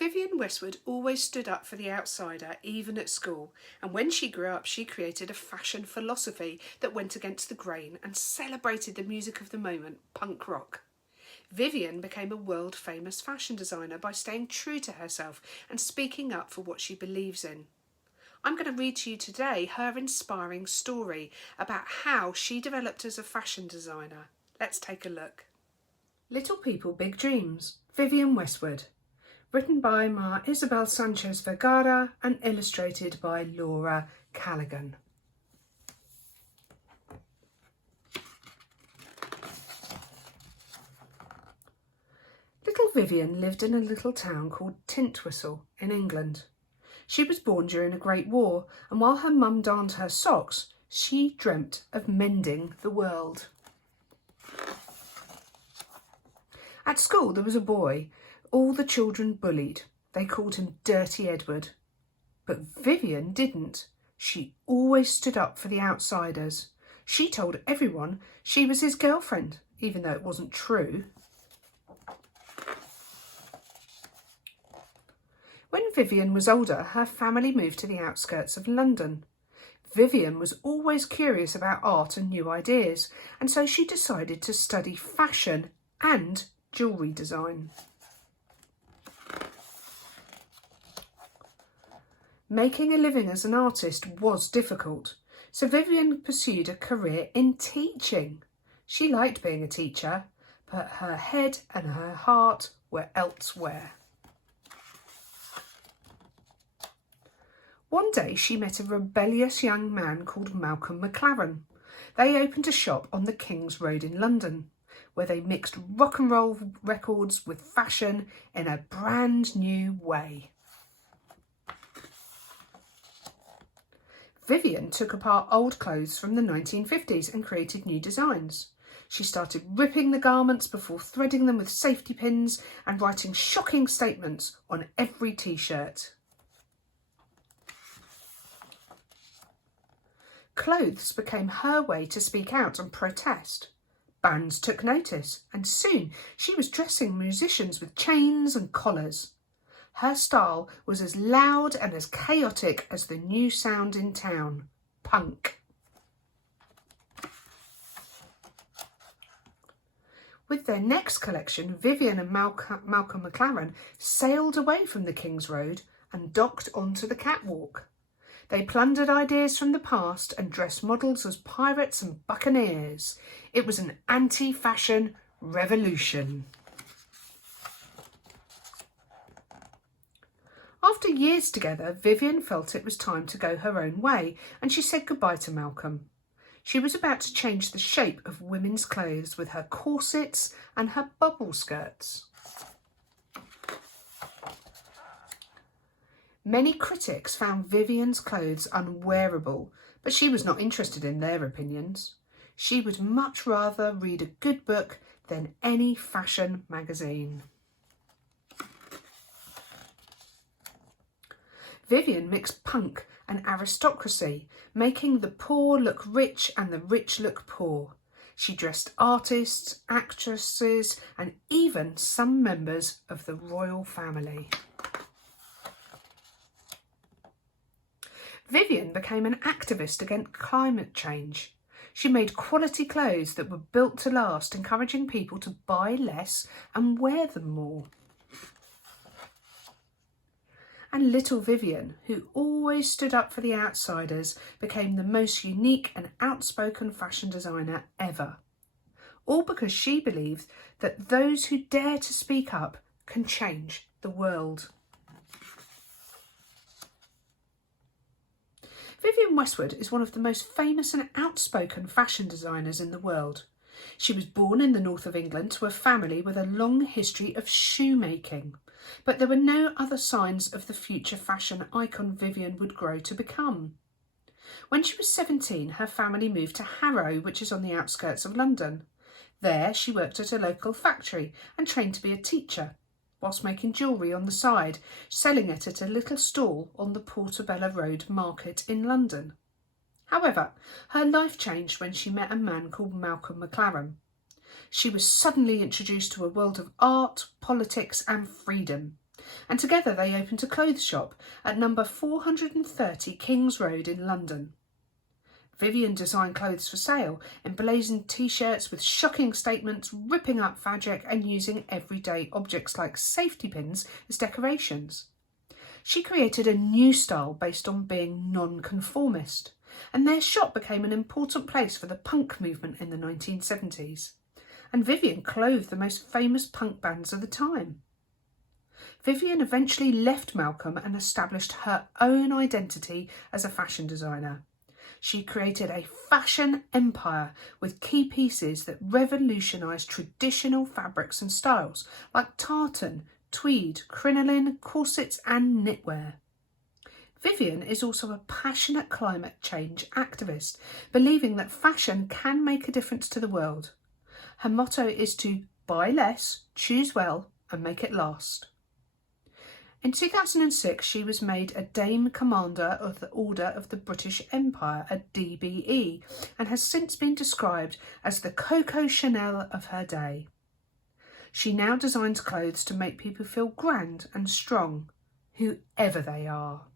Vivienne Westwood always stood up for the outsider, even at school, and when she grew up she created a fashion philosophy that went against the grain and celebrated the music of the moment, punk rock. Vivienne became a world-famous fashion designer by staying true to herself and speaking up for what she believes in. I'm going to read to you today her inspiring story about how she developed as a fashion designer. Let's take a look. Little People, Big Dreams, Vivienne Westwood. Written by Ma Isabel Sanchez Vergara and illustrated by Laura Callaghan. Little Vivienne lived in a little town called Tintwistle in England. She was born during a Great War, and while her mum darned her socks, she dreamt of mending the world. At school there was a boy all the children bullied. They called him Dirty Edward. But Vivienne didn't. She always stood up for the outsiders. She told everyone she was his girlfriend, even though it wasn't true. When Vivienne was older, her family moved to the outskirts of London. Vivienne was always curious about art and new ideas, and so she decided to study fashion and jewellery design. Making a living as an artist was difficult, so Vivienne pursued a career in teaching. She liked being a teacher, but her head and her heart were elsewhere. One day she met a rebellious young man called Malcolm McLaren. They opened a shop on the King's Road in London, where they mixed rock and roll records with fashion in a brand new way. Vivienne took apart old clothes from the 1950s and created new designs. She started ripping the garments before threading them with safety pins and writing shocking statements on every t-shirt. Clothes became her way to speak out and protest. Bands took notice, and soon she was dressing musicians with chains and collars. Her style was as loud and as chaotic as the new sound in town, punk. With their next collection, Vivienne and Malcolm McLaren sailed away from the King's Road and docked onto the catwalk. They plundered ideas from the past and dressed models as pirates and buccaneers. It was an anti-fashion revolution. After years together, Vivienne felt it was time to go her own way, and she said goodbye to Malcolm. She was about to change the shape of women's clothes with her corsets and her bubble skirts. Many critics found Vivienne's clothes unwearable, but she was not interested in their opinions. She would much rather read a good book than any fashion magazine. Vivienne mixed punk and aristocracy, making the poor look rich and the rich look poor. She dressed artists, actresses, and even some members of the royal family. Vivienne became an activist against climate change. She made quality clothes that were built to last, encouraging people to buy less and wear them more. And little Vivienne, who always stood up for the outsiders, became the most unique and outspoken fashion designer ever. All because she believed that those who dare to speak up can change the world. Vivienne Westwood is one of the most famous and outspoken fashion designers in the world. She was born in the north of England to a family with a long history of shoemaking, but there were no other signs of the future fashion icon Vivienne would grow to become. When she was 17, her family moved to Harrow, which is on the outskirts of London. There she worked at a local factory and trained to be a teacher, whilst making jewellery on the side, selling it at a little stall on the Portobello Road market in London. However, her life changed when she met a man called Malcolm McLaren. She was suddenly introduced to a world of art, politics and freedom. and together they opened a clothes shop at number 430 King's Road in London. Vivienne designed clothes for sale, emblazoned t-shirts with shocking statements, ripping up fabric and using everyday objects like safety pins as decorations. She created a new style based on being non-conformist, and their shop became an important place for the punk movement in the 1970s. And Vivienne clothed the most famous punk bands of the time. Vivienne eventually left Malcolm and established her own identity as a fashion designer. She created a fashion empire with key pieces that revolutionised traditional fabrics and styles like tartan, tweed, crinoline, corsets and knitwear. Vivienne is also a passionate climate change activist, believing that fashion can make a difference to the world. Her motto is to buy less, choose well and make it last. In 2006, she was made a Dame Commander of the Order of the British Empire, a DBE, and has since been described as the Coco Chanel of her day. She now designs clothes to make people feel grand and strong, whoever they are.